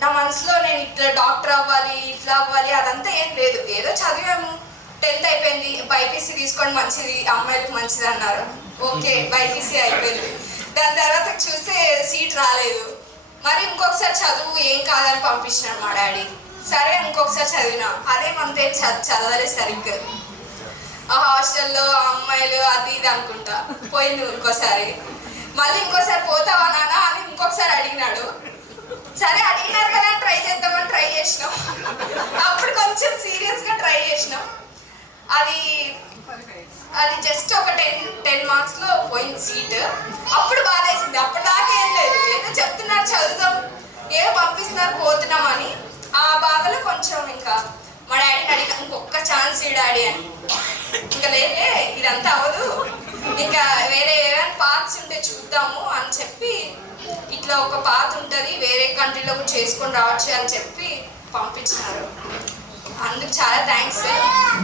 నా మనసులో నేను ఇట్లా డాక్టర్ అవ్వాలి, ఇట్లా అవ్వాలి అదంతా ఏం లేదు. ఏదో చదివాము, 10th అయిపోయింది, బైపీసీ తీసుకోండి మంచిది, అమ్మాయిలకు మంచిది అన్నారు. ఓకే, బైపీసీ అయిపోయింది. దాని తర్వాత చూస్తే సీట్ రాలేదు. మరి ఇంకొకసారి చదువు ఏం కాదని పంపించినాడు మా డాడీ. సరే ఇంకొకసారి చదివినా, అదేమంతే చదవలేదు సరిగ్గా. ఆ హాస్టల్లో అమ్మాయిలు అది ఇది అనుకుంటా పోయింది. ఇంకోసారి మళ్ళీ ఇంకోసారి పోతావా నాన్న అని ఇంకొకసారి అడిగినాడు. సరే అడిగినారు కదా ట్రై చేద్దామని ట్రై చేసినాం. అప్పుడు కొంచెం సీరియస్గా ట్రై చేసినాం. అది జస్ట్ ఒక 10 మార్క్స్లో పోయింది సీట్. అప్పుడు బాధ వేసింది. అప్పుడు దాకా ఏం లేదు, ఏదో చెప్తున్నారు చదువుదాం, ఏదో పంపిస్తున్నారు పోతున్నాం అని. ఆ బాధలో కొంచెం ఇంకా మా డాడీని అడిగా, ఇంకొక ఛాన్స్ ఈ డాడీ అని. ఇంకా లేదే ఇదంతా అవ్వదు, ఇంకా వేరే ఏమైనా పార్ట్స్ ఉంటే చూద్దాము అని చెప్పి, ఇట్లా ఒక పాత్ ఉంటుంది వేరే కంట్రీలో కూడా చేసుకొని రావచ్చు అని చెప్పి పంపించినారు. అందుకు చాలా థ్యాంక్స్.